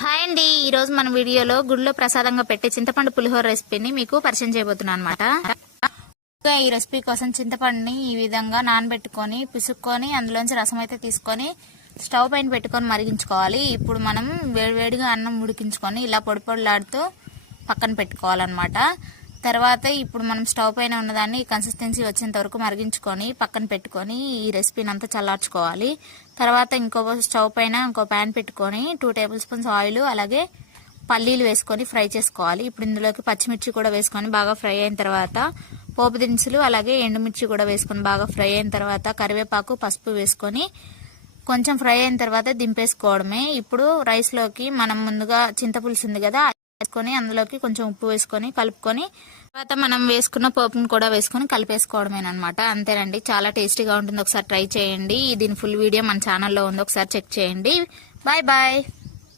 Hi అండి, ఈ రోజు మన వీడియోలో గుడిలో ప్రసాదంగా పెట్టే చింతపండు పులిహోర రెసిపీని మీకు పరిచయం చేయబోతున్నాను అనమాట. ఈ రెసిపీ కోసం చింతపండుని ఈ విధంగా నానబెట్టుకొని పిసుక్కొని అందులోంచి రసం అయితే తీసుకొని స్టవ్ పైన పెట్టుకొని మరిగించుకోవాలి. ఇప్పుడు మనం వేడివేడిగా అన్నం ఉడికించుకొని ఇలా పొడి పొడిలాడుతూ పక్కన పెట్టుకోవాలన్నమాట. తర్వాత ఇప్పుడు మనం స్టవ్ పైన ఉన్నదాన్ని కన్సిస్టెన్సీ వచ్చేంత వరకు మరిగించుకొని పక్కన పెట్టుకొని ఈ రెసిపీని అంతా చల్లార్చుకోవాలి. తర్వాత ఇంకో స్టవ్ పైన ఇంకో ప్యాన్ పెట్టుకొని 2 టేబుల్ స్పూన్స్ ఆయిల్ అలాగే పల్లీలు వేసుకొని ఫ్రై చేసుకోవాలి. ఇప్పుడు ఇందులోకి పచ్చిమిర్చి కూడా వేసుకొని బాగా ఫ్రై అయిన తర్వాత పోపు దినుసులు అలాగే ఎండుమిర్చి కూడా వేసుకొని బాగా ఫ్రై అయిన తర్వాత కరివేపాకు పసుపు వేసుకొని కొంచెం ఫ్రై అయిన తర్వాత దింపేసుకోవడమే. ఇప్పుడు రైస్లోకి మనం ముందుగా చింతపులుసు ఉంది కదా వేసుకొని అందులోకి కొంచెం ఉప్పు వేసుకొని కలుపుకొని తర్వాత మనం వేసుకున్న పోపును కూడా వేసుకొని కలిపేసుకోవడమేనమాట. అంతేనండి, చాలా టేస్టీగా ఉంటుంది. ఒకసారి ట్రై చేయండి. దీని ఫుల్ వీడియో మన ఛానల్లో ఉంది, ఒకసారి చెక్ చేయండి. Bye bye.